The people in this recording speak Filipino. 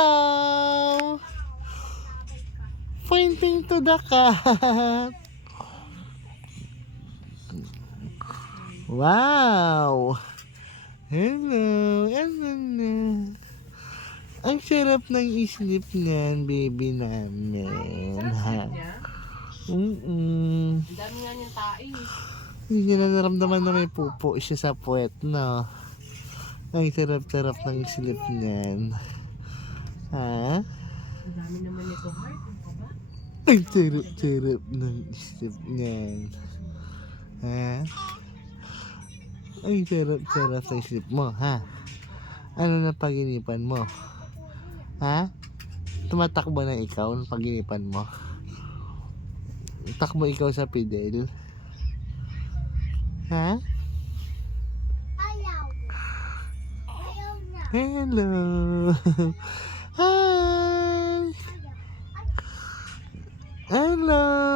Hello! Pointing to the cat. Wow! Hello! Ano na? Ang sarap ng islip niyan, baby namin. Ha? Ang dami nga niyang taing. Hindi niya na naramdaman na may pupo siya sa puwet, no? Ang sarap-sarap ng islip niyan. Ha? Ang dami naman nito, Heart. Ano ka ba? Ang sarap-sarap ng islip niyan. Ha? Ang sarap-sarap ng islip mo, ha? Ano na paginipan mo? Ha? Tumatakbo na ikaw ng paginipan mo? Takbo ikaw sa Fidel? Ha? Hello! Hi! Hello!